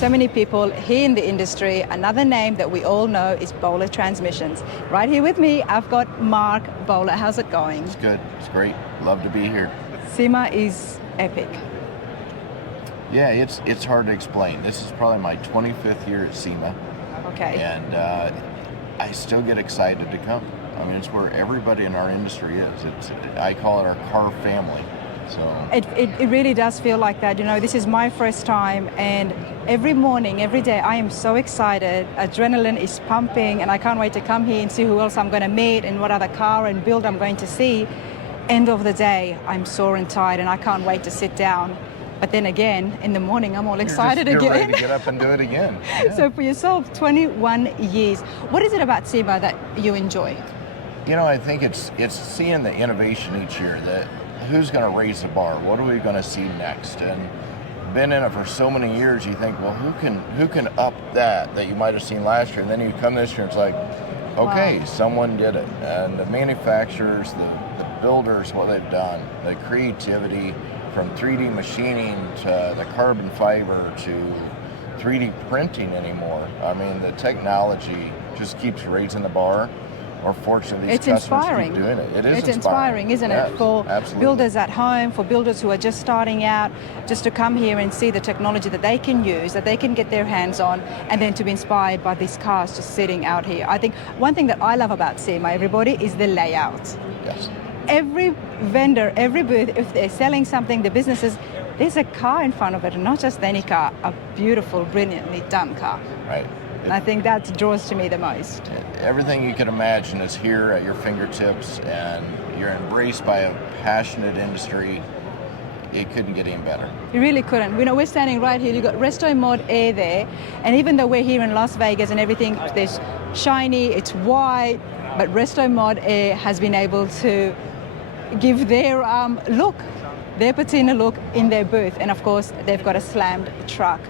So many people here in the industry. Another name that we all know is Bowler Transmissions. Right here with me, I've got Mark Bowler. How's it going? It's good. It's great. Love to be here. SEMA is epic. Yeah, it's hard to explain. This is probably my 25th year at SEMA. Okay. And I still get excited to come. I mean, it's where everybody in our industry is. I call it our car family. So it really does feel like that. You know, this is my first time, and every morning, every day, I am so excited. Adrenaline is pumping, and I can't wait to come here and see who else I'm going to meet and what other car and build I'm going to see. End of the day, I'm sore and tired, and I can't wait to sit down. But then again, in the morning, I'm all excited you're again. Ready to get up and do it again. Yeah. So for yourself, 21 years. What is it about SEMA that you enjoy? You know, I think it's seeing the innovation each year. That who's going to raise the bar? What are we going to see next? And been in it for so many years, you think, well, who can up that you might have seen last year? And then you come this year, it's like, okay, wow, someone did it. And the manufacturers, the builders, what they've done, the creativity from 3D machining to the carbon fiber to 3D printing anymore. I mean, the technology just keeps raising the bar. Or fortunately, these customers keep doing it. It's inspiring, isn't it? For absolutely. Builders at home, for builders who are just starting out, just to come here and see the technology that they can use, that they can get their hands on, and then to be inspired by these cars just sitting out here. I think one thing that I love about SEMA, everybody, is the layout. Yes. Every vendor, every booth, if they're selling something, the businesses, there's a car in front of it, and not just any car, a beautiful, brilliantly done car. Right. I think that draws to me the most. Everything you can imagine is here at your fingertips, and you're embraced by a passionate industry. It couldn't get any better. It really couldn't. You know, we're standing right here. You've got Resto Mod Air there, and even though we're here in Las Vegas and everything, there's shiny, it's white, but Resto Mod Air has been able to give their look, their patina look in their booth, and of course they've got a slammed truck.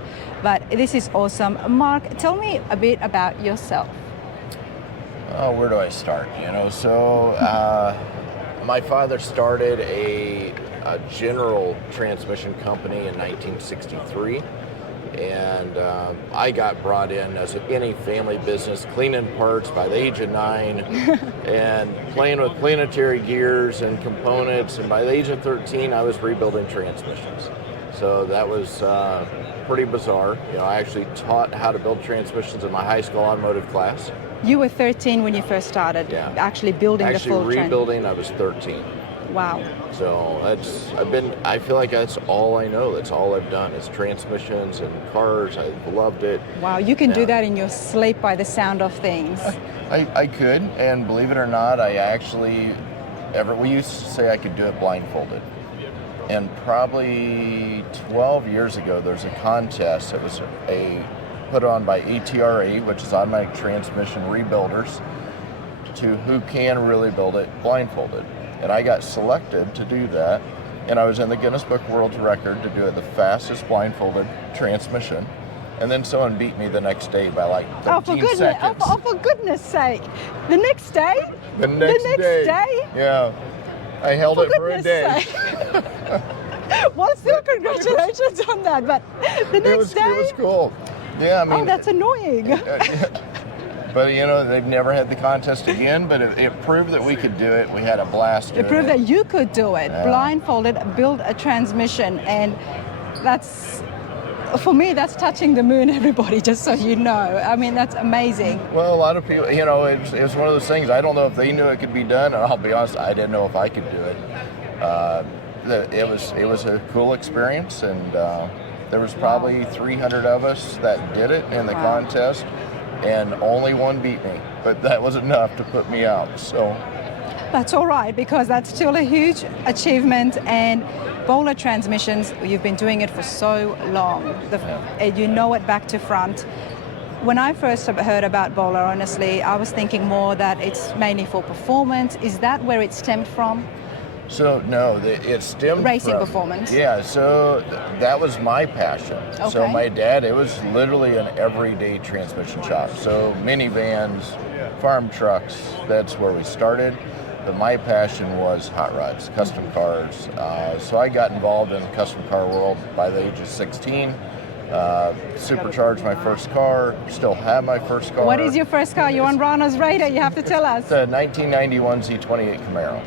But this is awesome. Mark, tell me a bit about yourself. Where do I start? You know, so my father started a general transmission company in 1963, and I got brought in as any family business, cleaning parts by the age of 9, and playing with planetary gears and components. And by the age of 13, I was rebuilding transmissions. So that was pretty bizarre. You know, I actually taught how to build transmissions in my high school automotive class. You were 13 when you first started, actually building the full Actually rebuilding, I was 13. Wow. So I feel like that's all I know. That's all I've done is transmissions and cars. I've loved it. Wow, you can do that in your sleep by the sound of things. I could, and believe it or not, we used to say I could do it blindfolded. And probably 12 years ago, there's a contest that was put on by ATRA, which is Automatic Transmission Rebuilders, to who can really build it blindfolded. And I got selected to do that, and I was in the Guinness Book World Record to do it the fastest blindfolded transmission. And then someone beat me the next day by like 13 seconds. Oh, for goodness sake. The next day? The next day? Yeah. I held it for a day. Well, still congratulations on that, but the next day? It was cool. Yeah, I mean... Oh, that's annoying. But they've never had the contest again, but it proved that we could do it. We had a blast doing It proved that you could do it, Yeah. blindfolded, build a transmission, and that's, for me, that's touching the moon, everybody, just so you know. I mean, that's amazing. Well, a lot of people, it was one of those things. I don't know if they knew it could be done, and I'll be honest, I didn't know if I could do it. It was a cool experience, and there was probably 300 of us that did it in the contest, and only one beat me. But that was enough to put me out. So That's all right, because that's still a huge achievement, and bowler transmissions, you've been doing it for so long. You know it back to front. When I first heard about bowler, honestly, I was thinking more that it's mainly for performance. Is that where it stemmed from? So no, it stemmed Racing from performance. Yeah, so that was my passion. Okay. So my dad, it was literally an everyday transmission shop. So minivans, farm trucks, that's where we started. But my passion was hot rods, custom cars. So I got involved in the custom car world by the age of 16. Supercharged my first car, still have my first car. What is your first car? You're on Rana's radar, you have to tell us. The 1991 Z28 Camaro.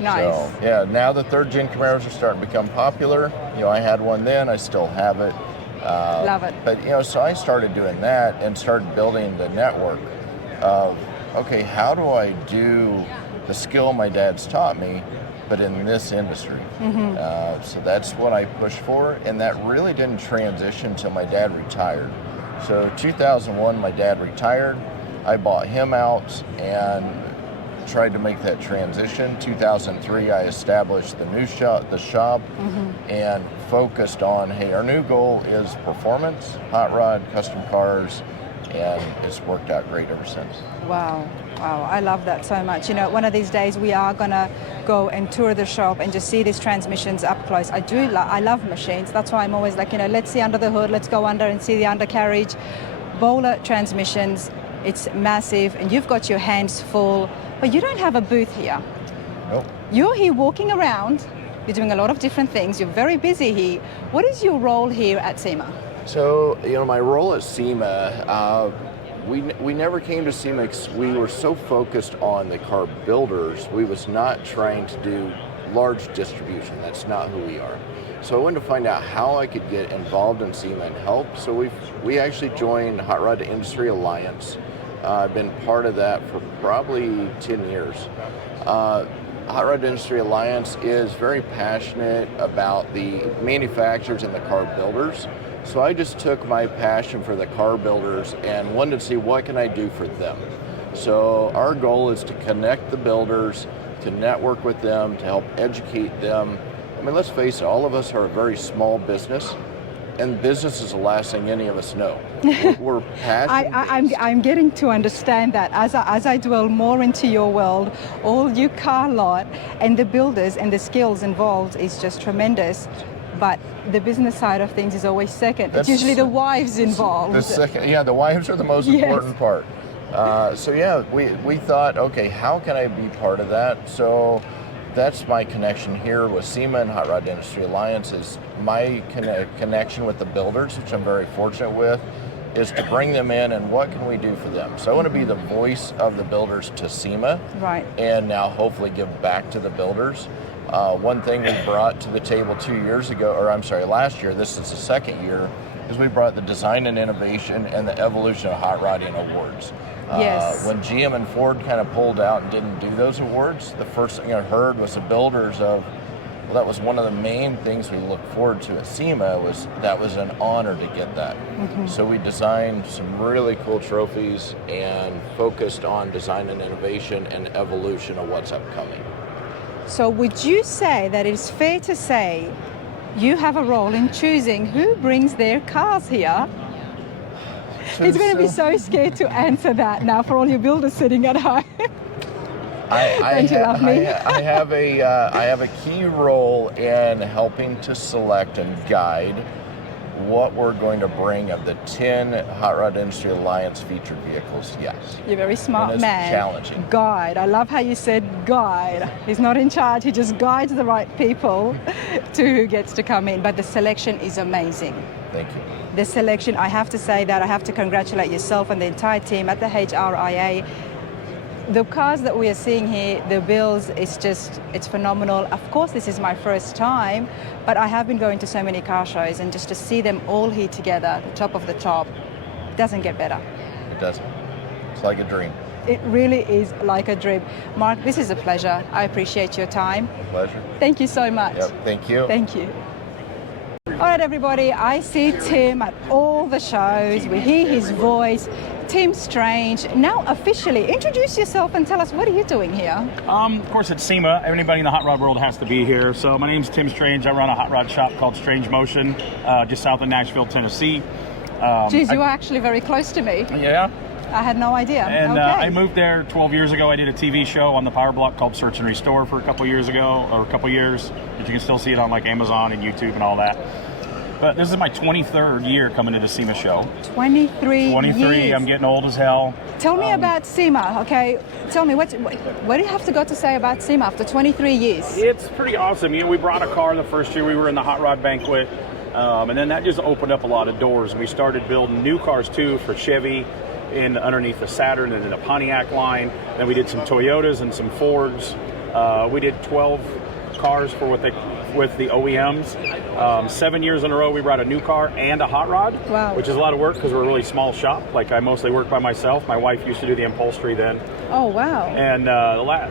Nice. So, yeah, now the third gen Camaros are starting to become popular. I had one then, I still have it. Love it. But, so I started doing that and started building the network of, okay, how do I do the skill my dad's taught me, but in this industry? So that's what I pushed for, and that really didn't transition until my dad retired. So 2001, my dad retired. I bought him out and tried to make that transition. 2003, I established the shop, and focused on, hey, our new goal is performance, hot rod, custom cars, and it's worked out great ever since. Wow, I love that so much. One of these days we are gonna go and tour the shop and just see these transmissions up close. I love machines. That's why I'm always like, let's see under the hood, let's go under and see the undercarriage. Bowler transmissions, it's massive, and you've got your hands full, but you don't have a booth here. Nope. You're here walking around, you're doing a lot of different things, you're very busy here. What is your role here at SEMA? So, my role at SEMA, we never came to SEMA because we were so focused on the car builders, we was not trying to do large distribution. That's not who we are. So I wanted to find out how I could get involved in SEMA and help. So we actually joined Hot Rod Industry Alliance. I've been part of that for probably 10 years. Hot Rod Industry Alliance is very passionate about the manufacturers and the car builders. So I just took my passion for the car builders and wanted to see what can I do for them. So our goal is to connect the builders, to network with them, to help educate them. I mean, let's face it, all of us are a very small business, and business is the last thing any of us know. We're passionate. I'm getting to understand that as I dwell more into your world, all you car lot and the builders and the skills involved is just tremendous. But the business side of things is always second. It's usually the wives involved. The wives are the most important part. We thought, okay, how can I be part of that? So that's my connection here with SEMA and Hot Rod Industry Alliance. Is my connection with the builders, which I'm very fortunate with, is to bring them in and what can we do for them. So I want to be the voice of the builders to SEMA, right? And now hopefully give back to the builders. One thing we brought to the table last year, this is the second year, is we brought the Design and Innovation and the Evolution of Hot Rodding Awards. Yes. When GM and Ford kind of pulled out and didn't do those awards, the first thing I heard was the builders of, well, that was one of the main things we looked forward to at SEMA, that was an honor to get that. So we designed some really cool trophies and focused on design and innovation and evolution of what's upcoming. So would you say that it's fair to say you have a role in choosing who brings their cars here? He's going to be so scared to answer that now for all you builders sitting at home. Don't you love me? I have a key role in helping to select and guide what we're going to bring of the 10 Hot Rod Industry Alliance featured vehicles, yes. You're a very smart man. Challenging. Guide. I love how you said guide. He's not in charge, he just guides the right people to who gets to come in. But the selection is amazing. Thank you. the selection. I have to say that I have to congratulate yourself and the entire team at the HRIA. The cars that we are seeing here, the builds, it's phenomenal. Of course, this is my first time, but I have been going to so many car shows, and just to see them all here together, the top of the top, doesn't get better. It doesn't. It's like a dream. It really is like a dream. Mark, this is a pleasure. I appreciate your time. A pleasure. Thank you so much. Yep, thank you. Thank you. All right, everybody, I see Tim at all the shows. We hear his voice. Tim Strange, now officially, introduce yourself and tell us, what are you doing here? Of course, it's SEMA. Anybody in the hot rod world has to be here. So my name's Tim Strange. I run a hot rod shop called Strange Motion, just south of Nashville, Tennessee. Geez, you are actually very close to me. Yeah. I had no idea. And okay. I moved there 12 years ago. I did a TV show on the Power Block called Search and Restore for a couple years ago, or a couple years. But you can still see it on like Amazon and YouTube and all that. But this is my 23rd year coming to the SEMA show. 23 years. I'm getting old as hell. Tell me about SEMA, okay? Tell me, what do you have to go to say about SEMA after 23 years? It's pretty awesome. You know, we brought a car the first year we were in the hot rod banquet. And then that just opened up a lot of doors. We started building new cars too for Chevy underneath the Saturn and then the Pontiac line. Then we did some Toyotas and some Fords. We did 12 cars with the OEMs. 7 years in a row we brought a new car and a hot rod, wow. Which is a lot of work because we're a really small shop. Like I mostly work by myself. My wife used to do the upholstery then. Oh, wow. And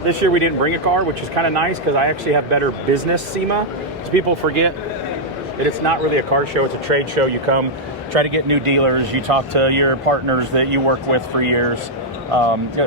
this year we didn't bring a car, which is kind of nice because I actually have better business SEMA. Because people forget that it's not really a car show, it's a trade show. You come, try to get new dealers, you talk to your partners that you work with for years.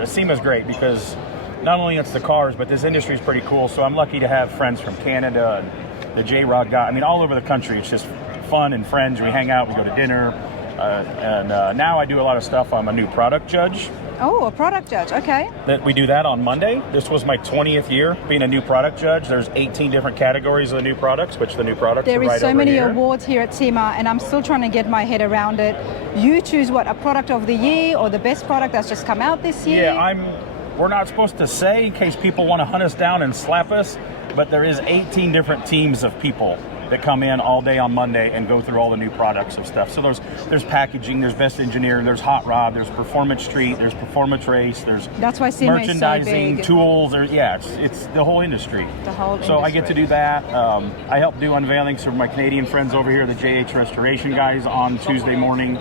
SEMA's great because not only it's the cars, but this industry is pretty cool. So I'm lucky to have friends from Canada and the J-Rod guy. I mean, all over the country. It's just fun and friends. We hang out, we go to dinner. And now I do a lot of stuff. I'm a new product judge. Oh, a product judge, okay. We do that on Monday. This was my 20th year being a new product judge. There's 18 different categories of the new products, which the new products there are right is so over many here. awards here at SEMA, and I'm still trying to get my head around it. You choose what, a product of the year or the best product that's just come out this year? Yeah, we're not supposed to say in case people want to hunt us down and slap us, but there is 18 different teams of people that come in all day on Monday and go through all the new products and stuff. So there's packaging, there's best engineer, there's hot rod, there's performance street, there's performance race, there's that's why SEMA merchandising, is so big. Tools. It's the whole industry. The whole So industry. I get to do that. I help do unveilings for my Canadian friends over here, the JH Restoration guys, on Tuesday morning.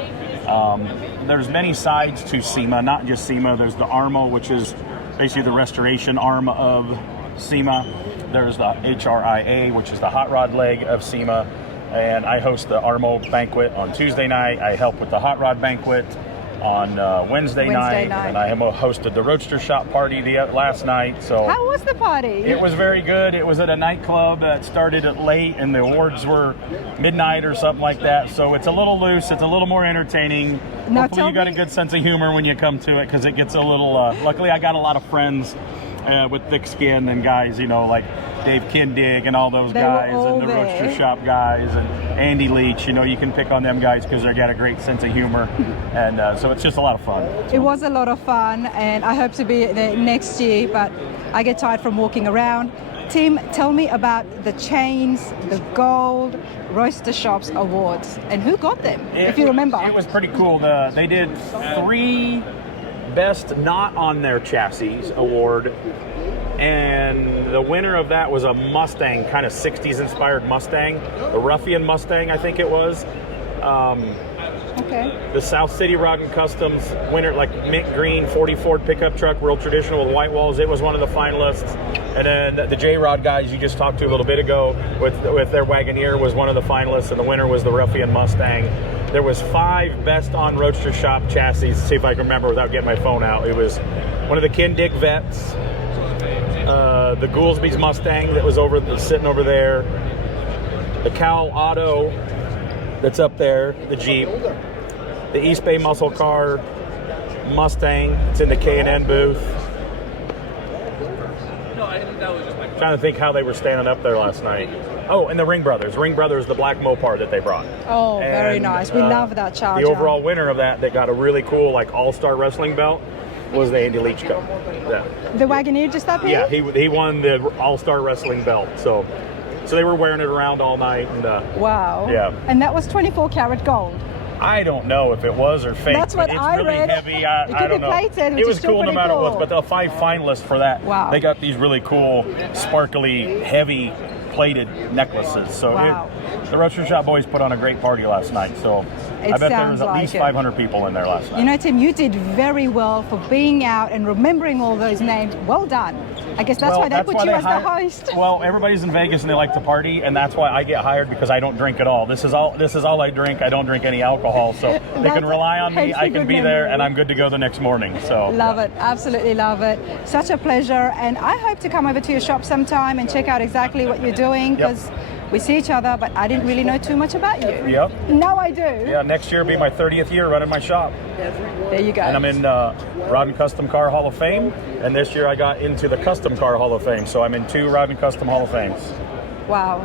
There's many sides to SEMA, not just SEMA. There's the ARMA, which is basically the restoration arm of SEMA. There's the HRIA, which is the hot rod leg of SEMA, and I host the ARMO banquet on Tuesday night. I help with the hot rod banquet on Wednesday night, and I hosted the Roadster Shop party last night. So how was the party? It was very good. It was at a nightclub that started at late, and the awards were midnight or something like that. So it's a little loose. It's a little more entertaining. Now Hopefully you got a good sense of humor when you come to it, because it gets a little. Luckily, I got a lot of friends with thick skin and guys, like Dave Kindig and all those guys, and the Roadster Shop guys, and Andy Leach. You can pick on them guys because they got a great sense of humor, and so it's just a lot of fun. It was a lot of fun, and I hope to be there next year, but I get tired from walking around. Tim, tell me about the chains, the gold Roadster Shops awards, and who got them, if you remember. It was pretty cool. They did 3 Best Not on Their Chassis award, and the winner of that was a Mustang, kind of 60s inspired Mustang, a Ruffian Mustang, I think it was. Okay. The South City Rod and Customs winner, like mint green 40 Ford pickup truck, real traditional with white walls. It was one of the finalists. And then the J-Rod guys you just talked to a little bit ago with their Wagoneer was one of the finalists, and the winner was the Ruffian Mustang. There was 5 Best on Roadster Shop chassis. See if I can remember without getting my phone out. It was one of the Kindig Vets, the Goolsby's Mustang that was sitting over there, the Cal Auto that's up there, the Jeep, the East Bay Muscle Car Mustang. It's in the K&N booth. I'm trying to think how they were standing up there last night. Oh, and the Ring Brothers, the black Mopar that they brought. Oh, very nice. We love that Charger. The overall winner of that got a really cool all-star wrestling belt was the Andy Leach Cup. Yeah. The Wagoneer just up here? Yeah, he won the all-star wrestling belt. So they were wearing it around all night. And wow. Yeah. And that was 24 karat gold. I don't know if it was or fake. That's what it's I really read. heavy. It I could don't be know. plated, which It was is still cool no pretty matter cool. what. But the 5 finalists for that, Wow. they got these really cool, sparkly, heavy plated necklaces. So Wow. the Roadster Shop boys put on a great party last night. So It I bet there sounds was at like least it. 500 people in there last night. You know, Tim, you did very well for being out and remembering all those names. Well done. I guess that's why they put you as the host. Well, everybody's in Vegas and they like to party, and that's why I get hired, because I don't drink at all. This is all I drink. I don't drink any alcohol, so they can rely on me. That's a I can good be there, memory. and I'm good to go the next morning. So Love it, absolutely love it. Such a pleasure, and I hope to come over to your shop sometime and check out exactly what you're doing, because we see each other, but I didn't really know too much about you. Yep. Now I do. Yeah, next year will be my 30th year running my shop. There you go. And I'm in Rod and Custom Car Hall of Fame, and this year I got into the Custom Car Hall of Fame, so I'm in 2 Rod and Custom Hall of Fames. Wow.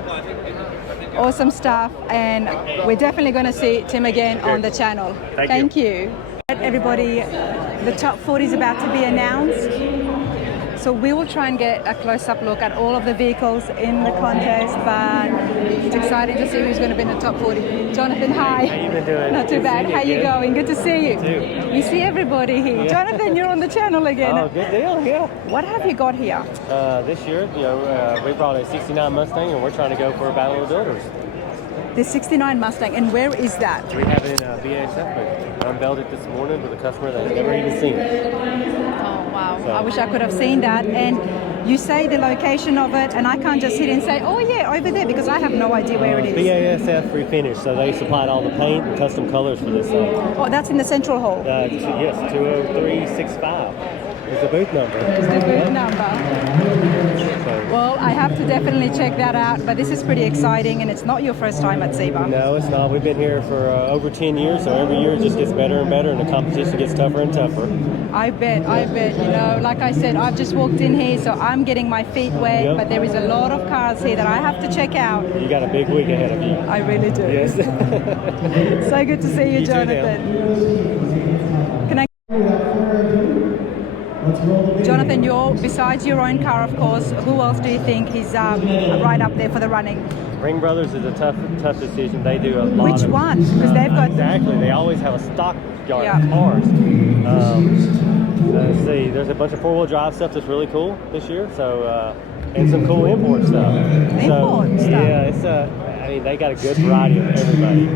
Awesome stuff, and we're definitely going to see Tim again on the channel. Thank you. Everybody, the top 40 is about to be announced. So we will try and get a close-up look at all of the vehicles in the contest, but it's exciting to see who's going to be in the top 40. Jonathan, hi. How you been doing? Not too bad. How you going? Good to see you. Too. You see everybody here. Jonathan, you're on the channel again. Oh, good deal, yeah. What have you got here? This year, we brought a 69 Mustang, and we're trying to go for a Battle of the Builders. The 69 Mustang, and where is that? We have it in BASF booth. I unveiled it this morning with a customer that had never even seen it. Oh, wow. So- I wish I could have seen that. And you say the location of it, and I can't just sit and say, oh, yeah, over there, because I have no idea where it is. BASF refinish, so they supplied all the paint and custom colors for this thing. Oh, that's in the central hall. Yes, 20365 is the booth number. It's the booth number. So, Well, I have to definitely check that out, but this is pretty exciting, and it's not your first time at SEMA. no, it's not. We've been here for over 10 years, so every year it just gets better and better, and the competition gets tougher and tougher. I bet. You know, like I said, I've just walked in here, so I'm getting my feet wet, Yep. but there is a lot of cars here that I have to check out. You got a big week ahead of you. I really do. Yes. So good to see you, You too, Jonathan. Can I? Jonathan, besides your own car, of course, who else do you think is right up there for the running? Ring Brothers is a tough decision. They do a lot Which of... one? Because they've got Exactly. They always have a stock yard Yeah. of cars. Let's see. There's a bunch of four-wheel drive stuff that's really cool this year. So, and some cool import stuff. Import stuff. Yeah, it's they got a good variety of everybody.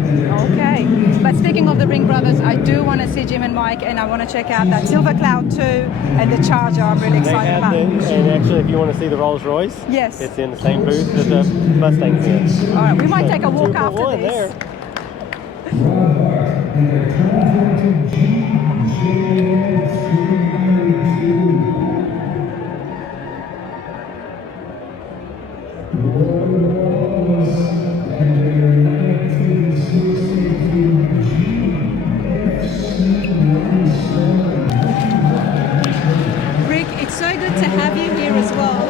Okay. But speaking of the Ring Brothers, I do want to see Jim and Mike, and I want to check out that Silver Cloud 2 and the Charger. I'm really They excited have about. and actually, if you want to see the Rolls Royce, Yes. it's in the same booth that the Mustang's in. All right, we might take a walk 2 for after 1 this. there. Rick, it's so good to have you here as well.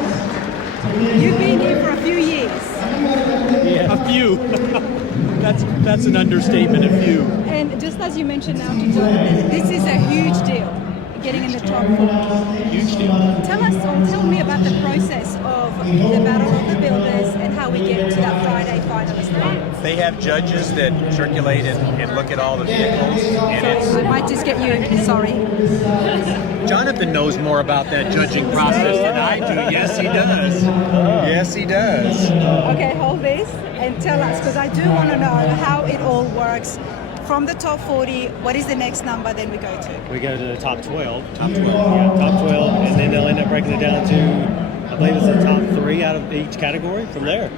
You've been here for a few years. A few. That's an understatement, a few. And just as you mentioned now to Jonathan, this is a huge deal, getting in the top 40. Huge deal. Tell me about the process of the Battle of the Builders and how we get to that Friday finalist line. They have judges that circulate and look at all the vehicles, and it's I might just get you, sorry. Jonathan knows more about that judging process than I do. Yes, he does. Yes, he does. Okay, hold this and tell us, because I do want to know how it all works. From the top 40, what is the next number then we go to? We go to the top 12. Top 12. Yeah, top 12, and then they'll end up breaking it down to, I believe it's the top 3 out of each category from there.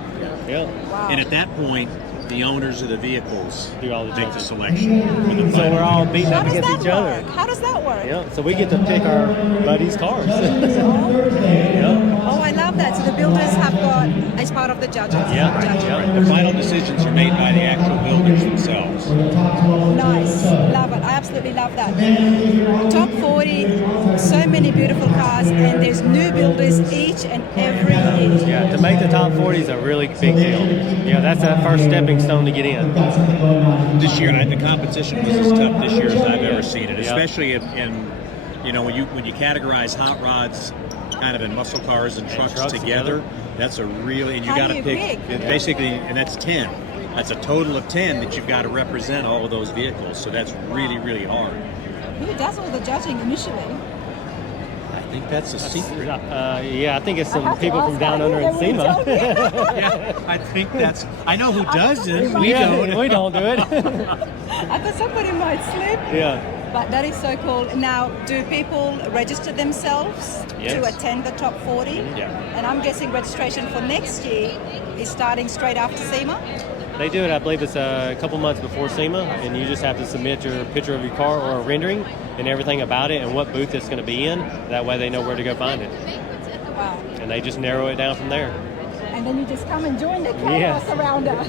Yeah. Wow. And at that point, the owners of the vehicles Do all the make the judges. selection. For the So we're all beating How up does against that each other. work? How does that work? Yeah, so we get to pick our buddies' cars. Okay. Yeah. Oh, I love that. So the builders have got, as part of the judges. Yeah. Judging. Yeah. The final decisions are made by the actual builders themselves. Nice. Love it. I absolutely love that. Top 40, so many beautiful cars, and there's new builders each and every year. Yeah, to make the top 40 is a really big deal. Yeah, that's that first stepping stone to get in. This year, the competition was as tough this year as I've ever seen it, Yeah. especially in when you categorize hot rods kind of in muscle cars and trucks trucks together. together. That's a really, and you How got do to you pick pick? basically, and that's 10. That's a total of 10 that you've got to represent all of those vehicles. So that's really, really hard. Who does all the judging initially? I think that's a secret. Yeah, I think it's some people from down under in SEMA. Yeah, I think that's. I know who doesn't. We don't. We don't do it. I thought somebody might slip. Yeah. But that is so cool. Now, do people register themselves Yes. to attend the top 40? Yeah. And I'm guessing registration for next year is starting straight after SEMA? They do it, I believe it's a couple months before SEMA, and you just have to submit your picture of your car or a rendering and everything about it and what booth it's going to be in. That way they know where to go find it. Wow. And they just narrow it down from there. And then you just come and join the chaos around us.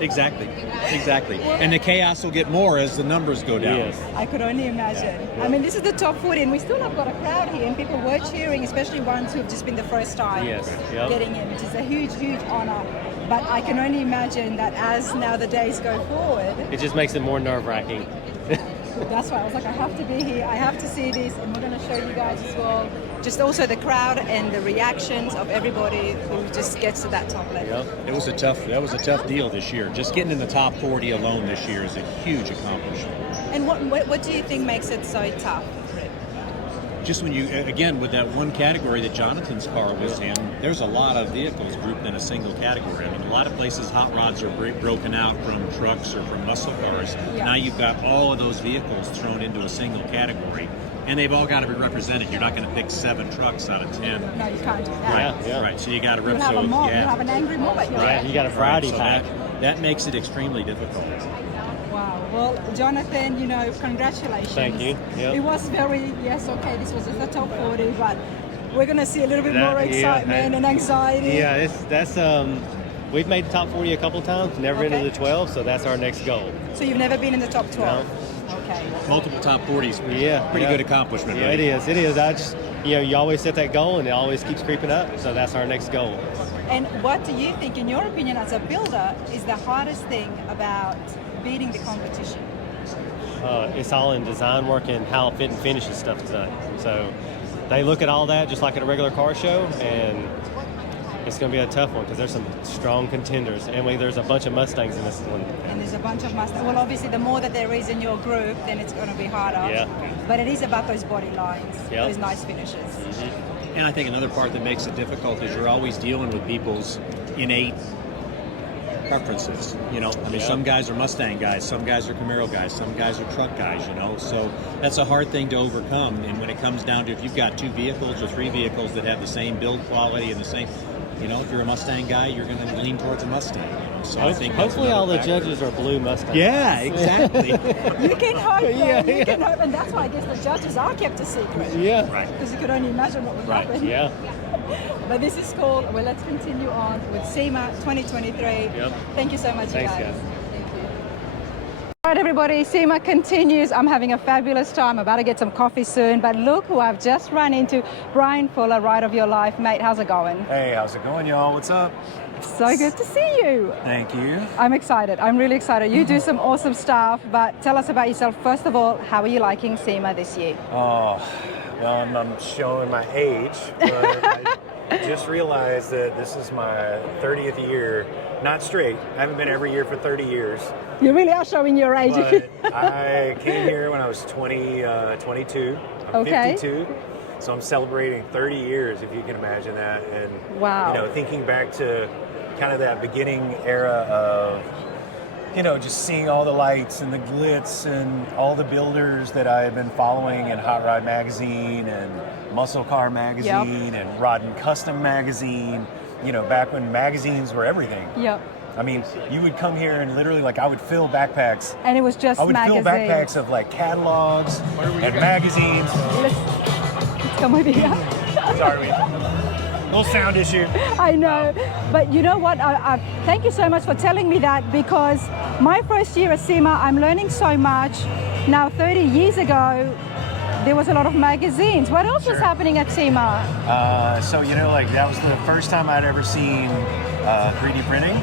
Exactly. And the chaos will get more as the numbers go down. Yes. I could only imagine. I mean, this is the top 40, and we still have got a crowd here, and people were cheering, especially ones who've just been the first time getting in, which is a huge, huge honor. But I can only imagine that as now the days go forward, It just makes it more nerve-wracking. that's why I was like, I have to be here, I have to see this, and we're going to show you guys as well. Just also the crowd and the reactions of everybody who just gets to that top level. That was a tough deal this year. Just getting in the top 40 alone this year is a huge accomplishment. And what do you think makes it so tough? Just when you, again, with that one category that Jonathan's car was in, there's a lot of vehicles grouped in a single category. I mean, a lot of places hot rods are broken out from trucks or from muscle cars. Yeah. Now you've got all of those vehicles thrown into a single category, and they've all got to be represented. You're not going to pick 7 trucks out of 10. No, you can't do that. Right. So you got to You'll represent. have a mob, you'll have an angry mob at your Right, you got a variety So pack. that makes it extremely difficult. Wow. Well, Jonathan, congratulations. Thank you. Yep. It was very, yes, okay, this was the top 40, but we're going to see a little bit more excitement and anxiety. Yeah, that's we've made the top 40 a couple times, never into the 12, so that's our next goal. So you've never been in the top 12? No. Okay. Multiple top 40s. Yeah, Pretty good accomplishment. Yeah, right? it is. I just, you always set that goal, and it always keeps creeping up. So that's our next goal. And what do you think, in your opinion, as a builder, is the hardest thing about beating the competition? It's all in design work and how fit and finishes stuff is done. So they look at all that just like at a regular car show, and it's going to be a tough one because there's some strong contenders, and there's a bunch of Mustangs in this one. And there's a bunch of Mustangs. Well, obviously, the more that there is in your group, then it's going to be harder. Yeah. But it is about those body lines, Yep. those nice finishes. Mm-hmm. And I think another part that makes it difficult is you're always dealing with people's innate preferences. Some guys are Mustang guys, some guys are Camaro guys, some guys are truck guys, so that's a hard thing to overcome. And when it comes down to if you've got 2 vehicles or 3 vehicles that have the same build quality and the same, if you're a Mustang guy, you're going to lean towards a Mustang. So I think hopefully all the judges are blue Mustangs. Yeah, exactly. You can hope, Yeah. can hope, and that's why I guess the judges are kept a secret. Yeah. Right. Because you could only imagine what would happen. Yeah. But this is cool. Well, let's continue on with SEMA 2023. Yep. Thank you so much, Thanks, you guys. guys. Thank you. All right, everybody, SEMA continues. I'm having a fabulous time. I'm about to get some coffee soon. But look who I've just run into. Brian Fuller, Ride of Your Life. Mate, how's it going? Hey, how's it going, y'all? What's up? So good to see you. Thank you. I'm excited. I'm really excited. You do some awesome stuff, but tell us about yourself. First of all, how are you liking SEMA this year? Oh, well, I'm showing my age, but I just realized that this is my 30th year, not straight. I haven't been every year for 30 years. You really are showing your age. But I came here when I was 22. I'm 52. So I'm celebrating 30 years, if you can imagine that. And, wow. Thinking back to kind of that beginning era of, just seeing all the lights and the glitz and all the builders that I had been following in Hot Rod Magazine and Muscle Car Magazine and Rod and Custom Magazine, back when magazines were everything. Yep. I mean, you would come here and literally, I would fill backpacks. And it was just I would magazines. fill backpacks of, catalogs and magazines. Let's come with you. Sorry, little sound issue. I know, but you know what? I thank you so much for telling me that, because my first year at SEMA, I'm learning so much. Now, 30 years ago, there was a lot of magazines. What else was happening at SEMA? So, that was the first time I'd ever seen 3D printing.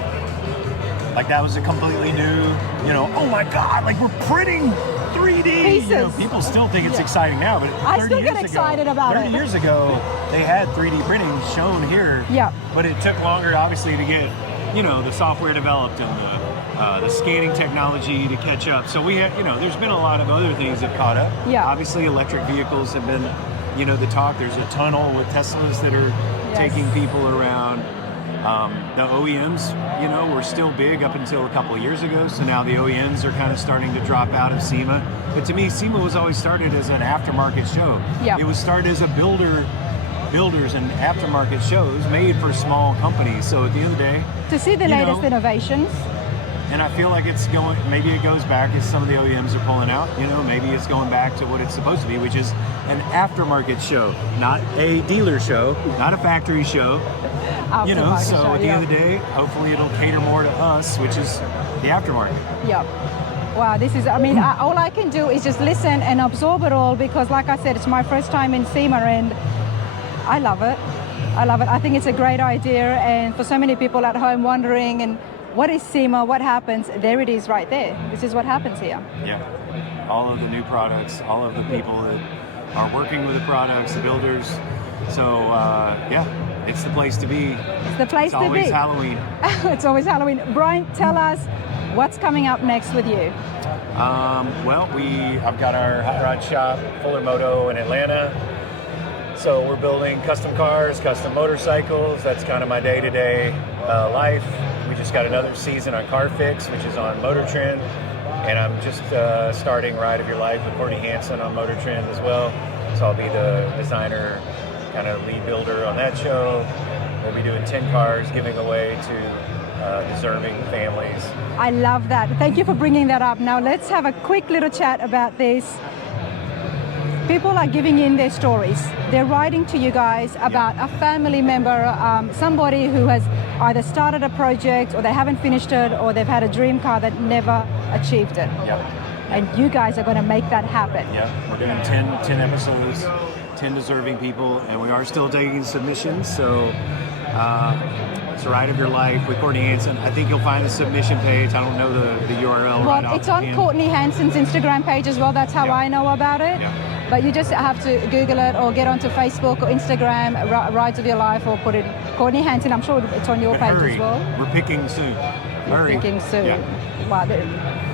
That was a completely new, oh my God, we're printing 3D. Pieces. People still think it's exciting now, but I still get excited about it. 30 years ago, they had 3D printing shown here. Yeah. But it took longer, obviously, to get, the software developed and the scanning technology to catch up. So we have, there's been a lot of other things that caught up. Yeah. Obviously, electric vehicles have been, the talk. There's a tunnel with Teslas that are taking people around. The OEMs, were still big up until a couple of years ago. So now the OEMs are kind of starting to drop out of SEMA. But to me, SEMA was always started as an aftermarket show. Yeah. It was started as a builders and aftermarket shows made for small companies. So at the end of the day, To see the latest innovations. and I feel like maybe it goes back as some of the OEMs are pulling out, maybe it's going back to what it's supposed to be, which is an aftermarket show, not a dealer show, not a factory show. Aftermarket So show, at the end of the day, hopefully it'll cater more to us, which is the aftermarket. Yep. Wow, all I can do is just listen and absorb it all because, like I said, it's my first time in SEMA and I love it. I think it's a great idea, and for so many people at home wondering, and what is SEMA, what happens, there it is right there. This is what happens here. Yeah. All of the new products, all of the people that are working with the products, the builders. So, it's the place to be. It's the place to be. It's always Halloween. It's always Halloween. Brian, tell us what's coming up next with you. I've got our hot rod shop, Fuller Moto in Atlanta. So we're building custom cars, custom motorcycles. That's kind of my day-to-day life. We just got another season on Car Fix, which is on Motor Trend. And I'm just starting Ride of Your Life with Courtney Hansen on Motor Trend as well. So I'll be the designer, kind of lead builder on that show. We'll be doing 10 cars, giving away to deserving families. I love that. Thank you for bringing that up. Now let's have a quick little chat about this. People are giving in their stories. They're writing to you guys about a family member, somebody who has either started a project or they haven't finished it, or they've had a dream car that never achieved it. Yep. And you guys are going to make that happen. Yeah, we're doing 10 episodes, 10 deserving people, and we are still taking submissions. So it's a Ride of Your Life with Courtney Hansen. I think you'll find the submission page. I don't know the URL. Well, it's on Courtney Hansen's Instagram page as well. That's how I know about it. Yeah. But you just have to Google it or get onto Facebook or Instagram, Rides of Your Life, or put it Courtney Hansen. I'm sure it's on your page Hurry. as well. We're picking soon. Hurry. Picking soon. Yeah. Wow,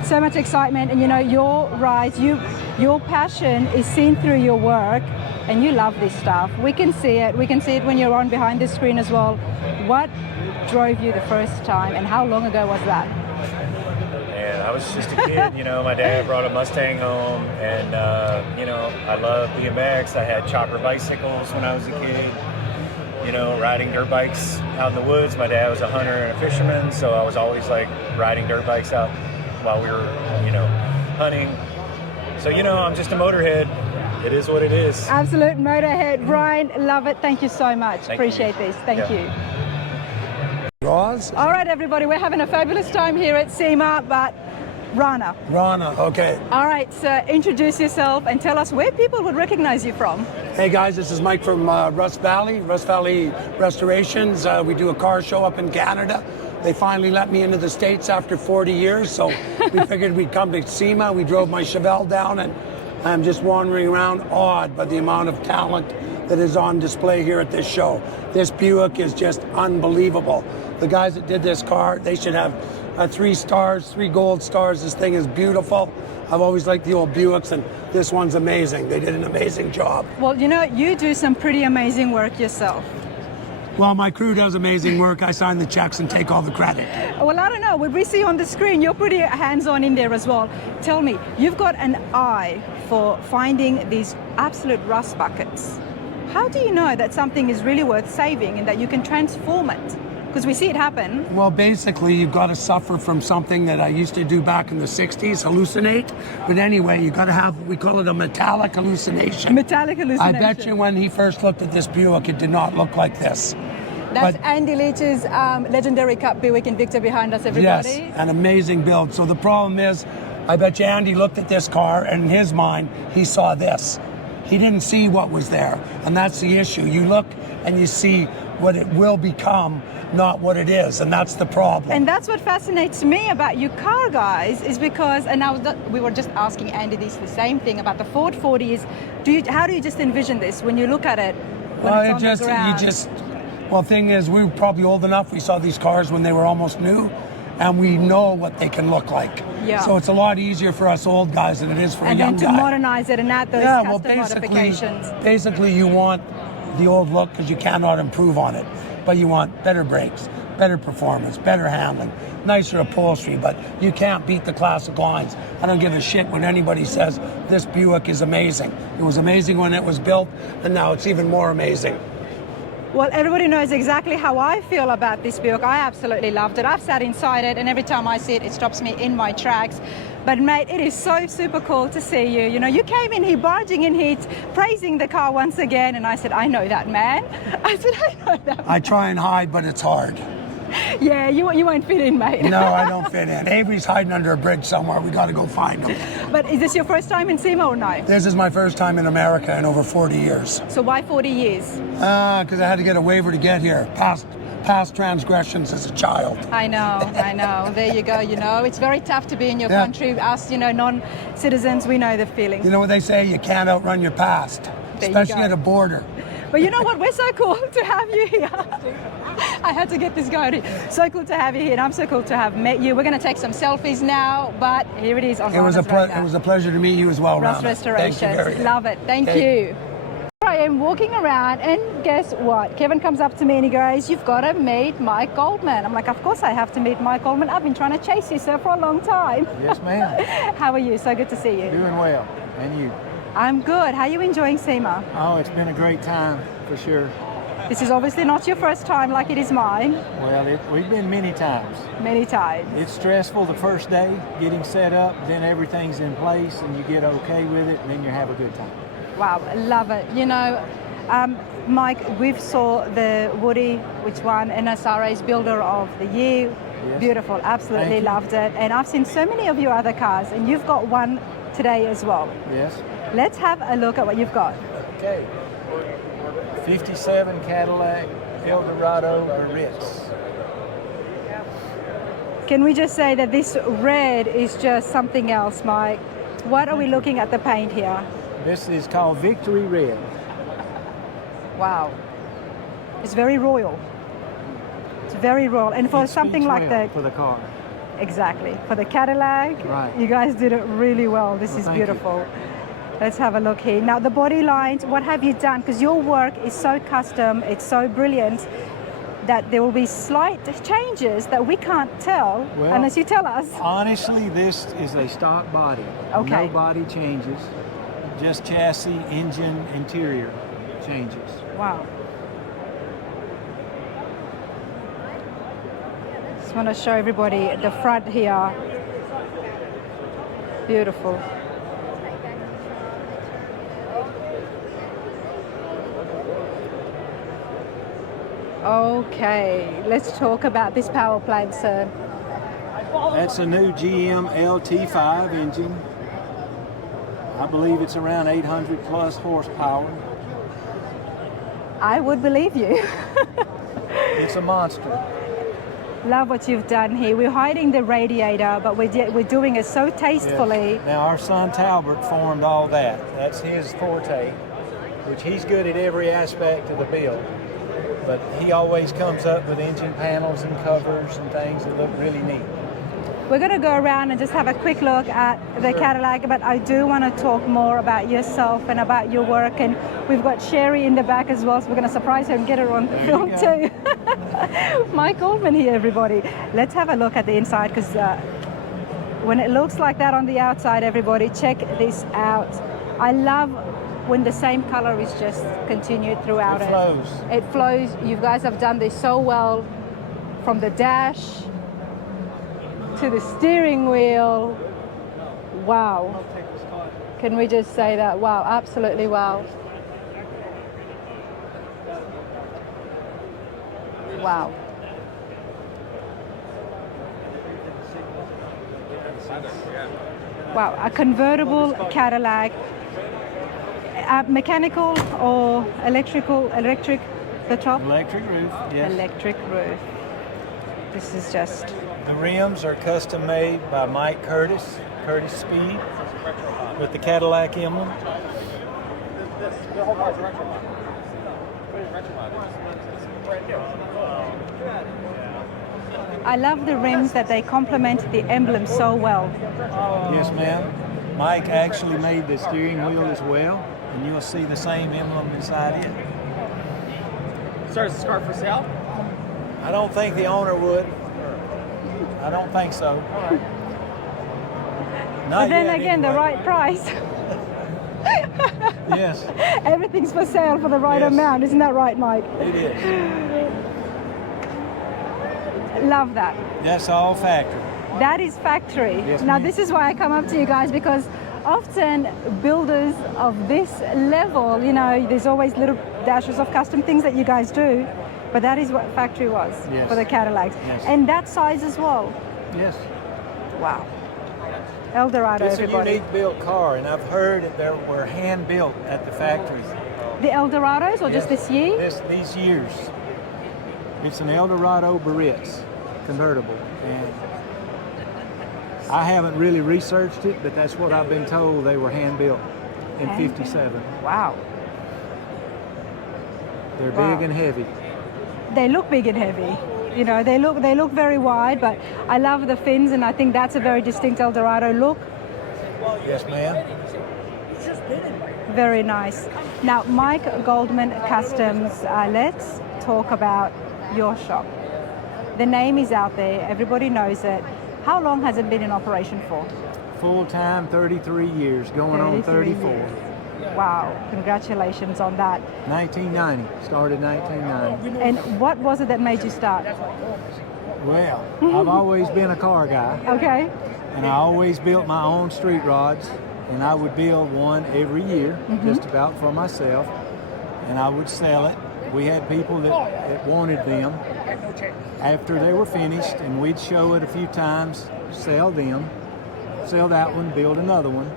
so much excitement. And your rides, your passion is seen through your work, and you love this stuff. We can see it. We can see it when you're on behind the screen as well. What drove you the first time, and how long ago was that? And I was just a kid, my dad brought a Mustang home, and, I loved BMX. I had chopper bicycles when I was a kid, riding dirt bikes out in the woods. My dad was a hunter and a fisherman, so I was always like riding dirt bikes out while we were, hunting. So, I'm just a motorhead. It is what it is. Absolute motorhead. Brian, love it. Thank you so much. Thank Appreciate you. this. Thank you. Roz? All right, everybody, we're having a fabulous time here at SEMA, but Rana. Okay. All right, so introduce yourself and tell us where people would recognize you from. Hey guys, this is Mike from Rust Valley Restorations. We do a car show up in Canada. They finally let me into the States after 40 years, so we figured we'd come to SEMA. We drove my Chevelle down, and I'm just wandering around awed by the amount of talent that is on display here at this show. This Buick is just unbelievable. The guys that did this car, they should have 3 stars, 3 gold stars. This thing is beautiful. I've always liked the old Buicks, and this one's amazing. They did an amazing job. Well, you do some pretty amazing work yourself. Well, my crew does amazing work. I sign the checks and take all the credit. Well, I don't know. What we see on the screen, you're pretty hands-on in there as well. Tell me, you've got an eye for finding these absolute rust buckets. How do you know that something is really worth saving and that you can transform it? Because we see it happen. Well, basically, you've got to suffer from something that I used to do back in the 60s, hallucinate. But anyway, you got to have, we call it a metallic hallucination. Metallic hallucination. I bet you when he first looked at this Buick, it did not look like this. That's But- Andy Leach's legendary Cup Buick Invicta behind us, everybody. Yes, an amazing build. So the problem is, I bet you Andy looked at this car, and in his mind, he saw this. He didn't see what was there, and that's the issue. You look and you see what it will become, not what it is, and that's the problem. And that's what fascinates me about you car guys, is because, and we were just asking Andy the same thing about the Ford 40s. How do you just envision this when you look at it when it's on the ground? Well, thing is, we were probably old enough. We saw these cars when they were almost new, and we know what they can look like. Yeah. So it's a lot easier for us old guys than it is for a And young then to guy. modernize it and add those Yeah, well, custom modifications. basically you want the old look because you cannot improve on it, but you want better brakes, better performance, better handling, nicer upholstery, but you can't beat the classic lines. I don't give a shit when anybody says this Buick is amazing. It was amazing when it was built, and now it's even more amazing. Well, everybody knows exactly how I feel about this Buick. I absolutely loved it. I've sat inside it, and every time I see it, it stops me in my tracks. But mate, it is so super cool to see you. You know, you came in here, barging in here, praising the car once again, and I said, I know that man. I said, I know that man. I try and hide, but it's hard. Yeah, you won't fit in, mate. No, I don't fit in. Avery's hiding under a bridge somewhere. We got to go find him. But is this your first time in SEMA or no? This is my first time in America in over 40 years. So why 40 years? Because I had to get a waiver to get here. Past transgressions as a child. I know. There you go, you know. It's very tough to be in your country. Us, you know, non-citizens, we know the feeling. You know what they say? You can't outrun your past, There you especially go. at a border. But you know what? We're so cool to have you here. I had to get this going. So cool to have you here, and I'm so cool to have met you. We're going to take some selfies now, but here it is on It was Rana's a pleasure to meet you as well, Ross Rana. Restorations. Thank you very much. Love it. Thank Okay. you. I am walking around, and guess what? Kevin comes up to me and he goes, "You've got to meet Mike Goldman." I'm like, "Of course I have to meet Mike Goldman. I've been trying to chase you, sir, for a long time." Yes, ma'am. How are you? So good to see you. Doing well. And you? I'm good. How are you enjoying SEMA? Oh, it's been a great time for sure. This is obviously not your first time like it is mine. Well, we've been many times. Many times. It's stressful the first day, getting set up, then everything's in place and you get okay with it, and then you have a good time. Wow, I love it. You know, Mike, we've saw the Woody, which won NSRA's Builder of the Year. Yes. Beautiful, absolutely Thank you. loved it. And I've seen so many of your other cars, and you've got one today as well. Yes. Let's have a look at what you've got. Okay. 57 Cadillac Eldorado Biarritz. Can we just say that this red is just something else, Mike? What are we looking at the paint here? This is called Victory Red. Wow. It's very royal. It's very royal. And for It something speaks like well that, for the car. exactly. For the Cadillac, Right. you guys did it really well. This Well, is thank you. beautiful. Let's have a look here. Now the body lines, what have you done? Because your work is so custom, it's so brilliant that there will be slight changes that we can't tell Well, unless you tell us. Honestly, this is a stock body. Okay. No body changes. Just chassis, engine, interior changes. Wow. Just want to show everybody the front here. Beautiful. Okay, let's talk about this power plant, sir. That's a new GM LT5 engine. I believe it's around 800 plus horsepower. I would believe you. It's a monster. Love what you've done here. We're hiding the radiator, but we're doing it so tastefully. Yes. Now our son Talbert formed all that. That's his forte, which he's good at every aspect of the build. But he always comes up with engine panels and covers and things that look really neat. We're going to go around and just have a quick look at the Cadillac, but I do want to talk more about yourself and about your work. And we've got Sherry in the back as well, so we're going to surprise her and get her on There film you too. Mike Goldman here, everybody. Let's have a look at the inside, because when it looks like that on the outside, everybody, check this out. I love when the same color is just continued throughout It flows. It flows. You guys have done this so well, from the dash to the steering wheel. Wow. Can we just say that? Wow, absolutely wow. Wow. Wow, a convertible Cadillac. Mechanical or electrical? Electric, the top? Electric roof, yes. Electric roof. This is just... The rims are custom made by Mike Curtis Speed, with the Cadillac emblem. I love the rims that they complement the emblem so well. Yes, ma'am. Mike actually made the steering wheel as well, and you'll see the same emblem inside it. Sir, is this car for sale? I don't think the owner would. I don't think so. But then again, the right price. Yes, Everything's for sale for the right Yes. amount. Isn't that right, Mike? it is. Love that. That's all factory. That is factory. Yes, Now ma'am. this is why I come up to you guys, because often builders of this level, you know, there's always little dashes of custom things that you guys do, but that is what factory was Yes. for the Cadillacs. Yes. And that size as well. Yes. Wow. Eldorado, It's a everybody. unique built car, and I've heard that they were hand built at the factories. The Eldorados or just this year? These years. It's an Eldorado Biarritz convertible, and I haven't really researched it, but that's what I've been told. They were hand built in Hand- '57. Wow. They're Wow. big and heavy. They look big and heavy. You know, they look very wide, but I love the fins, and I think that's a very distinct Eldorado look. Yes, ma'am. Very nice. Now, Mike Goldman Customs, let's talk about your shop. The name is out there, everybody knows it. How long has it been in operation for? Full time, 33 years, going on 33 34. years. Wow, congratulations on that. 1990, started 1990. And what was it that made you start? Well, I've always been a car guy, Okay. and I always built my own street rods, and I would build one every year, just about for myself, and I would sell it. We had people that wanted them after they were finished, and we'd show it a few times, sell them, sell that one, build another one.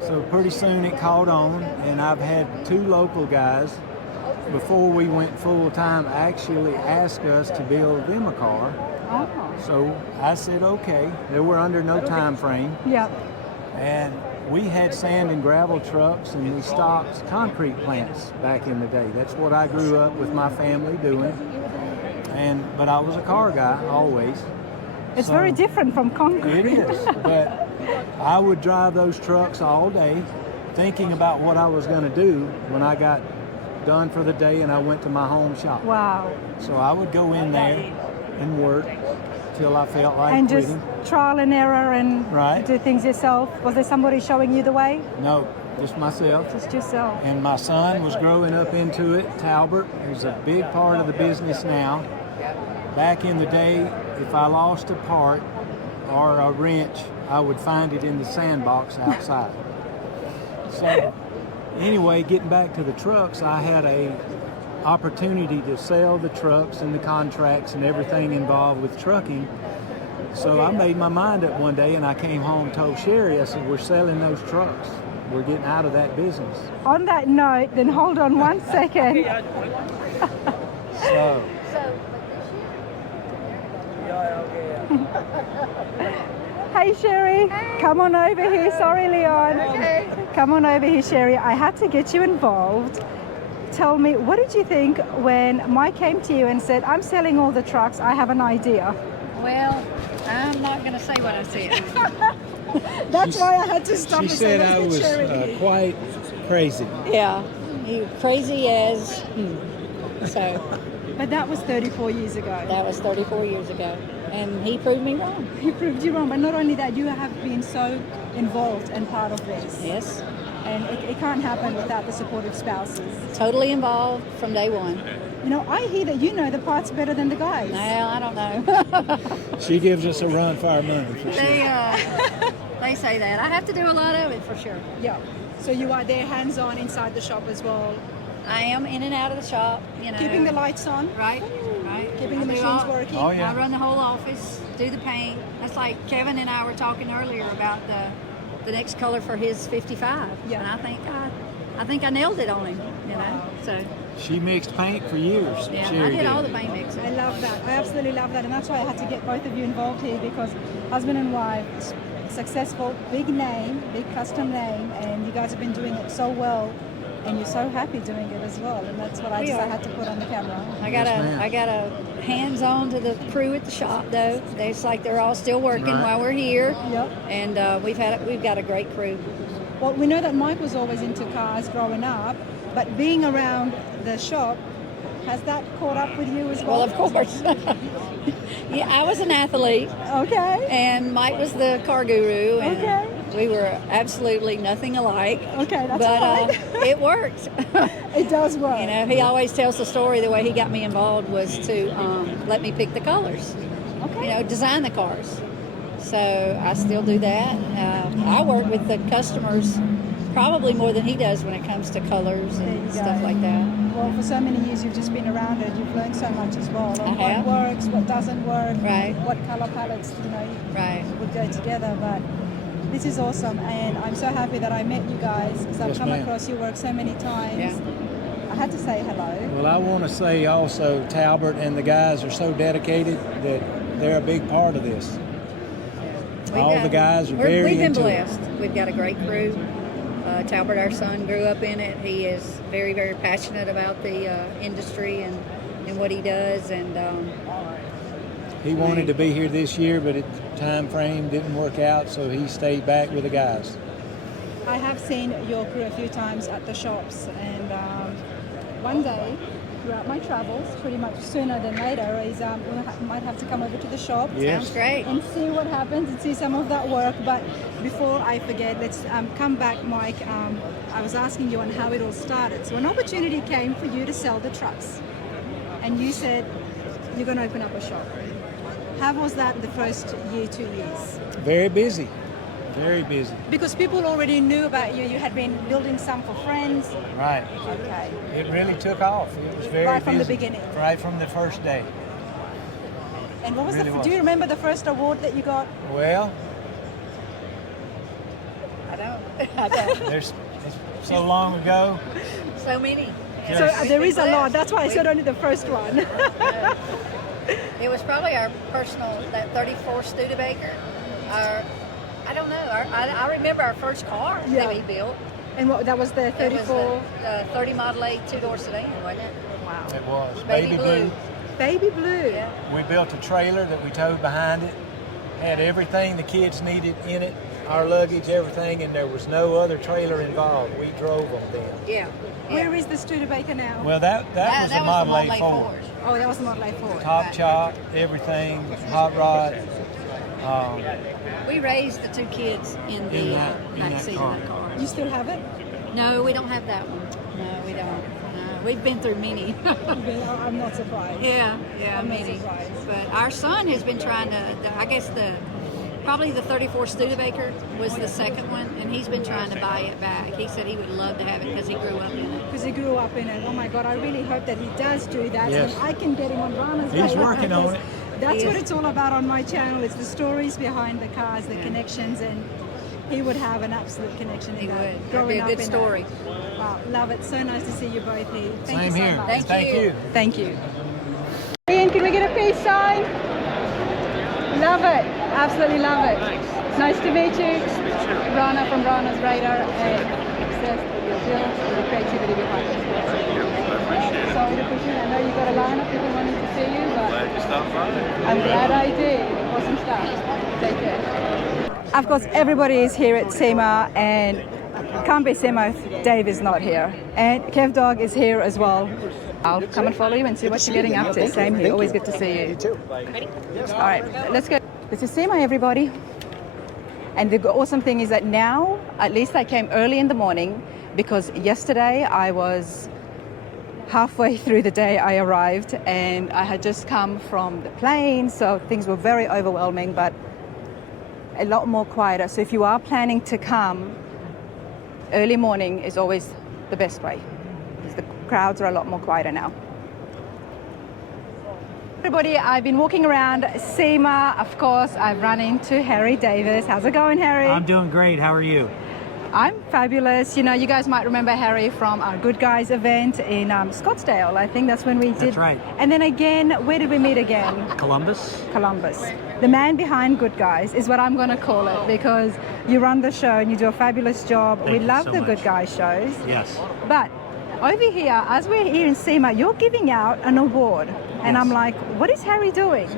So pretty soon it caught on, and I've had two local guys before we went full time actually ask us to build them a car. Oh. So I said okay. They were under no time frame, Yeah. and we had sand and gravel trucks, and we stocked concrete plants back in the day. That's what I grew up with my family doing. But I was a car guy always. It's So- very different from concrete. It is, but I would drive those trucks all day thinking about what I was going to do when I got done for the day and I went to my home shop. Wow. So I would go in there and work till I felt like And just quitting. trial and error and Right. do things yourself. Was there somebody showing you the way? No, just myself. Just yourself. And my son was growing up into it, Talbert, who's a big part of the business now. Back in the day, if I lost a part or a wrench, I would find it in the sandbox outside. So anyway, getting back to the trucks, I had a opportunity to sell the trucks and the contracts and everything involved with trucking. So I made my mind up one day, and I came home and told Sherry, I said, we're selling those trucks. We're getting out of that business. On that note, then hold on one second. So Hey Sherry, come on over here. Sorry, Leon. Okay. Come on over here, Sherry. I had to get you involved. Tell me, what did you think when Mike came to you and said, I'm selling all the trucks, I have an idea? Well, I'm not going to say what I said. That's why I had to stop she and say, said I "Let's was get Sherry." quite crazy. Yeah, you crazy as. So But that was 34 years ago. that was 34 years ago, and he proved me wrong. He proved you wrong, but not only that, you have been so involved and part of this. Yes, And it can't happen without the supportive spouses. totally involved from day one. You know, I hear that you know the parts better than the guys. Well, I don't know. She gives us a run for our money, for sure. They say that. I have to do a lot of it for sure. Yeah. So you are there hands-on inside the shop as well, I am in and out of the shop, you know. keeping the lights on, Right. keeping the I do machines all- working. Oh, yeah. I run the whole office, do the paint. That's like Kevin and I were talking earlier about the next color for his 55. Yeah. And I think I nailed it on him, you know. So She mixed paint for years. yeah, Sherry I did did. all the paint mixing. I love that. I absolutely love that, and that's why I had to get both of you involved here, because husband and wife, successful, big name, big custom name, and you guys have been doing it so well and you're so happy doing it as well, and that's what I had to put on the camera. I got a hands-on to the crew at the shop though. It's like they're all still working while we're here. Yep. And we've got a great crew. Well, we know that Mike was always into cars growing up, but being around the shop, has that caught up with you as well? Well, of course. Yeah, I was an athlete. Okay. And Mike was the car guru. And okay. We were absolutely nothing alike. Okay, that's but it worked. It does work. You know, he always tells the story. The way he got me involved was to let me pick the colors. Okay. You know, design the cars. So I still do that. I work with the customers probably more than he does when it comes to colors and stuff like that. Well, for so many years you've just been around it. You've learned so much as well on what works, what doesn't work, what color palettes would go together. But this is awesome, and I'm so happy that I met you guys because I've come across your work so many times. Yeah. I had to say hello. Well, I want to say also Talbert and the guys are so dedicated that they're a big part of this. All the guys are very We've been into blessed. We've got a great crew. Talbert, our son, grew up in it. He is very, very passionate about the industry and what he does. And he wanted to be here this year, but the time frame didn't work out, so he stayed back with the guys. I have seen your crew a few times at the shops, and one day throughout my travels, pretty much sooner than later, is we might have to come over to the shop. Sounds great. And see what happens and see some of that work. But before I forget, let's come back, Mike. I was asking you on how it all started. So an opportunity came for you to sell the trucks, and you said you're going to open up a shop. How was that the first year, 2 years? Very busy. Very busy. Because people already knew about you. You had been building some for friends. Right. Okay. It really took off. It was very right from busy. the beginning. Right from the first day. And what was do you remember the first award that you got? Well, I don't. It's so long ago. So many. So there is a lot. That's why I said only the first one. It was probably our personal, that 34 Studebaker. I don't know. I remember our first car that we built. And what, that was the 34? It was the 30 Model 8 two-door sedan, wasn't it? Wow. It was. Baby blue. Baby blue. Yeah. We built a trailer that we towed behind it. Had everything the kids needed in it, our luggage, everything, and there was no other trailer involved. We drove them then. Yeah. Where is the Studebaker now? Well, that was the Model A Ford. Oh, that was the Model A Ford. Top chop, everything, hot rod. We raised the two kids in the back seat of that car. You still have it? No, we don't have that one. No, we don't. We've been through many. I'm not surprised. Yeah, I'm many. not surprised. But our son has been trying to, I guess probably the 34 Studebaker was the second one, and he's been trying to buy it back. He said he would love to have it because he grew up in it. Because he grew up in it. Oh my God, I really hope that he does do that. Yes. And I can get him on Rana's He's working on it. That's what it's all about on my channel. It's the stories behind the cars, the connections, and he would have an absolute connection in that. That'd be a good story. Wow, love it. So nice to see you both here. Thank Same you so here. much. Thank you. Thank you. Ian, can we get a peace sign? Love it. Absolutely love it. Thanks. Nice to meet you. Rana from Rana's Radar, and obsessed with your build and the creativity behind it. Sorry to push you. I know you've got a line of people wanting to see you, but I'm glad I did. Awesome stuff. Take care. Of course, everybody is here at SEMA, and can't be SEMA if Dave is not here. And Kev Dog is here as well. I'll come and follow you and see what you're getting up to. Same here. Always good to see you. You too. Ready? All right, let's go. This is SEMA, everybody. And the awesome thing is that now, at least I came early in the morning, because yesterday I was halfway through the day I arrived, and I had just come from the plane, so things were very overwhelming, but a lot more quieter. So if you are planning to come, early morning is always the best way, because the crowds are a lot more quieter now. Everybody, I've been walking around SEMA. Of course, I've run into Harry Davies. How's it going, Harry? I'm doing great. How are you? I'm fabulous. You know, you guys might remember Harry from our Good Guys event in Scottsdale. I think that's when we did. That's right. And then again, where did we meet again? Columbus. Columbus. The man behind Good Guys is what I'm going to call it, because you run the show and you do a fabulous job. Thank we you love so the much. Good Guys shows. Yes. But over here, as we're here in SEMA, you're giving out an award. And I'm like, what is Harry doing?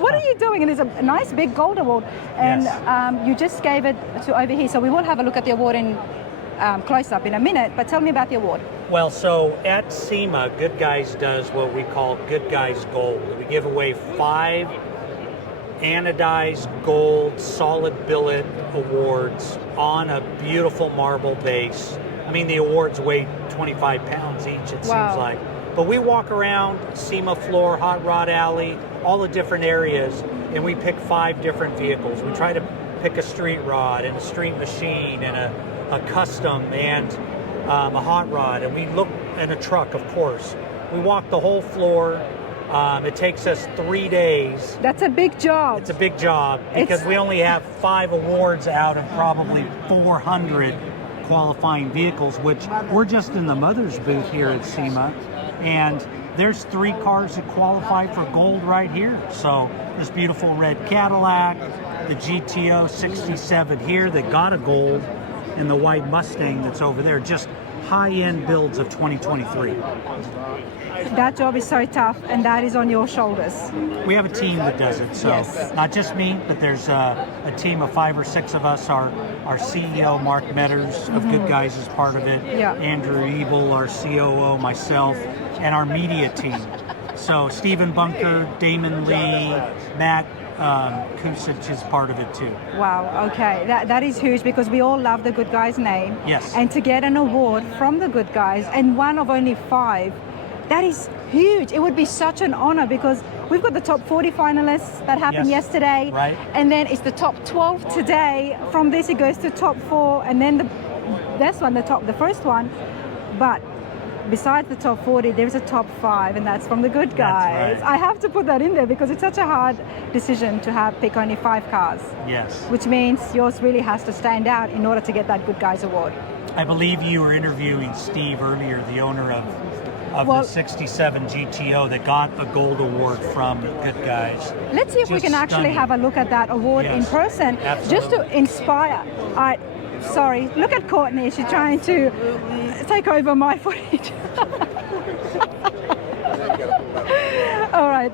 What are you doing? And it's a nice big gold award. And Yes. you just gave it to over here. So we will have a look at the award in close up in a minute. But tell me about the award. Well, so at SEMA, Good Guys does what we call GoodGuys Gold. We give away 5 anodized gold solid billet awards on a beautiful marble base. I mean, the awards weigh 25 pounds each, it Wow. seems like. But we walk around SEMA floor, Hot Rod Alley, all the different areas, and we pick 5 different vehicles. We try to pick a street rod and a street machine and a custom and a hot rod, and we look and a truck, of course. We walk the whole floor. It takes us 3 days. That's a big job. It's a big job because we only have 5 awards out of probably 400 qualifying vehicles, which we're just in the mother's booth here at SEMA, and there's 3 cars that qualify for gold right here. So this beautiful red Cadillac, the GTO 67 here that got a gold, and the white Mustang that's over there, just high-end builds of 2023. That job is so tough, and that is on your shoulders. We have a team that does it, so Yes. not just me, but there's a team of 5 or 6 of us. Our CEO, Mark Metters of Good Guys, is part of it. Yeah. Andrew Ebel, our COO, myself, and our media team. So Stephen Bunker, Damon Lee, Matt Kusich is part of it too. Wow, okay. That is huge, because we all love the Good Guys name. Yes. And to get an award from the Good Guys, and one of only 5, that is huge. It would be such an honor, because we've got the top 40 finalists that happened Yes. yesterday. Right. And then it's the top 12 today. From this it goes to top 4, and then the first one. But besides the top 40, there's a top 5, and that's from the Good Guys. That's right. I have to put that in there, because it's such a hard decision to pick only 5 cars. Yes. Which means yours really has to stand out in order to get that Good Guys award. I believe you were interviewing Steve earlier, the owner of Well- the 67 GTO that got a gold award from Good Guys. Let's see if we Just can actually stunning. have a look at that award in Yes, person, just to absolutely. inspire. Sorry, look at Courtney. She's trying to take over my footage. All right,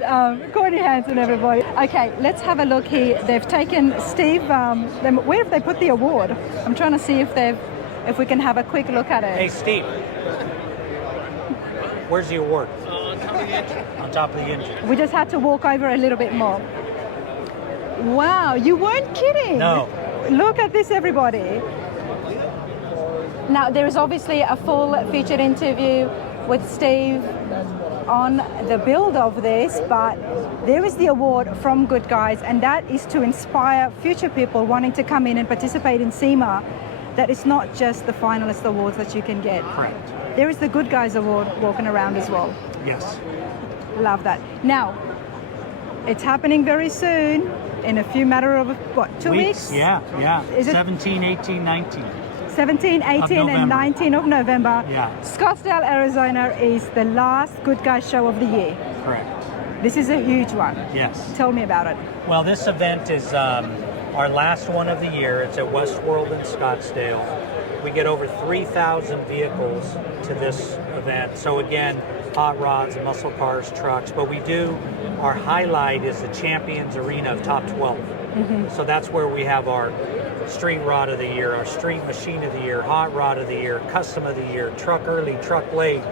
Courtney Hanson, everybody. Okay, let's have a look here. They've taken Steve. Where have they put the award? I'm trying to see if we can have a quick look at it. Hey, Steve. Where's the award? On top of the engine. We just had to walk over a little bit more. Wow, you weren't kidding. No. Look at this, everybody. Now, there is obviously a full featured interview with Steve on the build of this, but there is the award from Good Guys, and that is to inspire future people wanting to come in and participate in SEMA, that it's not just the finalist awards that you can get. Correct. There is the Good Guys award walking around as well. Yes. Love that. Now, it's happening very soon, in a few matter of, what, 2 weeks? Yeah. Is it- 17, 18, 19. 17, 18, and November. 19 of November. Yeah. Scottsdale, Arizona is the last Good Guys show of the year. Correct. This is a huge one. Yes. Tell me about it. Well, this event is our last one of the year. It's at Westworld in Scottsdale. We get over 3,000 vehicles to this event. So again, hot rods, muscle cars, trucks. But our highlight is the Champions Arena of Top 12. So that's where we have our Street Rod of the Year, our Street Machine of the Year, Hot Rod of the Year, Custom of the Year, Truck Early, Truck Late.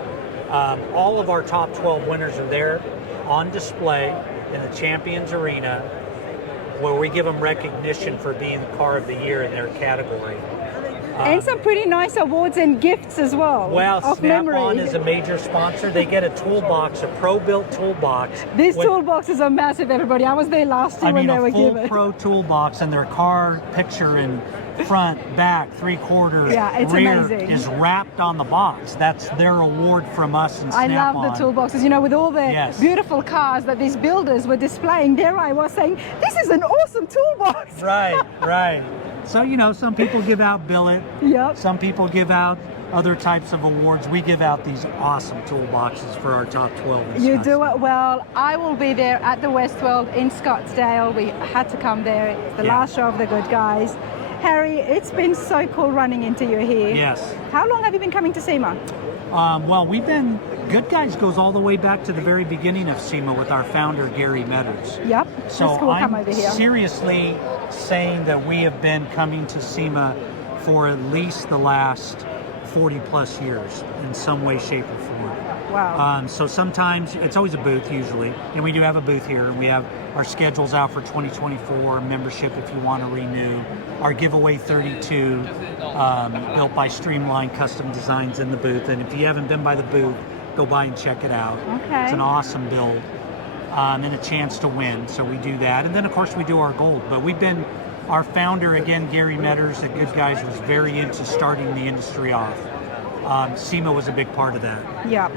All of our top 12 winners are there on display in the Champions Arena, where we give them recognition for being the car of the year in their category. And some pretty nice awards and gifts as well. Well, of memory. Snap-on is a major sponsor. They get a toolbox, a pro-built toolbox. These with- toolboxes are massive, everybody. I was there last year when they were a full given. pro toolbox, and their car picture in front, back, 3/4, Yeah, it's rear amazing. is wrapped on the box. That's their award from us and I Snap-on. love the toolboxes. You know, with all the Yes. beautiful cars that these builders were displaying, there I was saying, this is an awesome toolbox. Right. So, you know, some people give out billet. Yep. Some people give out other types of awards. We give out these awesome toolboxes for our top 12. In You Scottsdale. do it well. I will be there at the Westworld in Scottsdale. We had to come there. It's the last show of the Good Guys. Harry, it's been so cool running into you here. Yes. How long have you been coming to SEMA? Well, we've been, Good Guys goes all the way back to the very beginning of SEMA with our founder, Gary Metters. Yep. So That's cool. Come I'm over here. seriously saying that we have been coming to SEMA for at least the last 40 plus years in some way, shape, or form. Wow. So sometimes it's always a booth usually, and we do have a booth here, and we have our schedules out for 2024 membership if you want to renew. Our giveaway 32 built by Streamline Custom Designs in the booth, and if you haven't been by the booth, go by and check it out. Okay. It's an awesome build and a chance to win, so we do that. And then of course we do our gold, but we've been, our founder again, Gary Metters at Good Guys, was very into starting the industry off. SEMA was a big part of that. Yeah.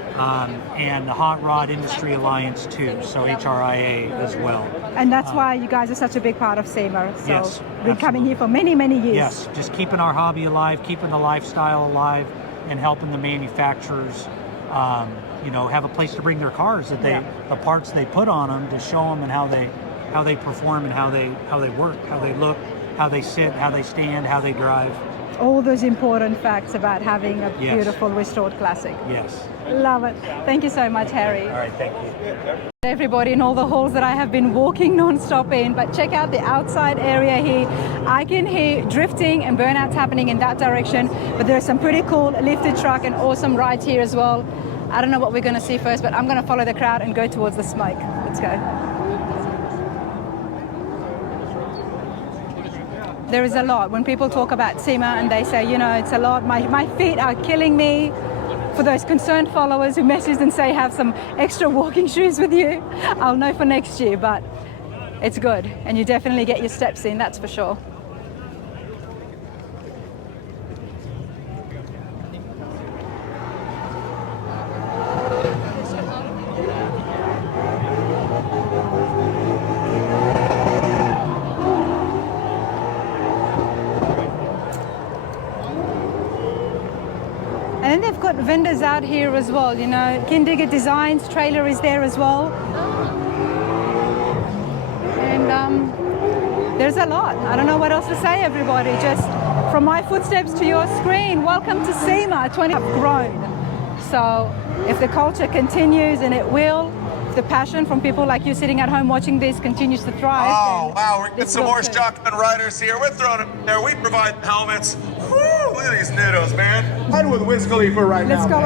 And the Hot Rod Industry Alliance too, so HRIA as well. And that's why you guys are such a big part of SEMA. So Yes, we've been coming here for many, many years. Yes, just keeping our hobby alive, keeping the lifestyle alive, and helping the manufacturers, you know, have a place to bring their cars that they, the parts they put on them, to show them and how they perform and how they work, how they look, how they sit, how they stand, how they drive. All those important facts about having a beautiful restored classic. Yes. Love it. Thank you so much, Harry. All right, thank you. Everybody in all the halls that I have been walking non-stop in, but check out the outside area here. I can hear drifting and burnouts happening in that direction, but there's some pretty cool lifted truck and awesome rides here as well. I don't know what we're going to see first, but I'm going to follow the crowd and go towards the smoke. Let's go. There is a lot. When people talk about SEMA and they say, you know, it's a lot, my feet are killing me. For those concerned followers who message and say have some extra walking shoes with you, I'll know for next year, but it's good. And you definitely get your steps in, that's for sure. And then they've got vendors out here as well, you know. Kindig Designs trailer is there as well. And there's a lot. I don't know what else to say, everybody. Just from my footsteps to your screen, welcome to SEMA 20 have grown. So if the culture continues, and it will, if the passion from people like you sitting at home watching this continues to thrive. Oh, wow, we're getting some more Stockman riders here. We're throwing them there. We provide helmets. Woo, look at these nittos, man. I'm with Wiz Khalifa right now. Let's go.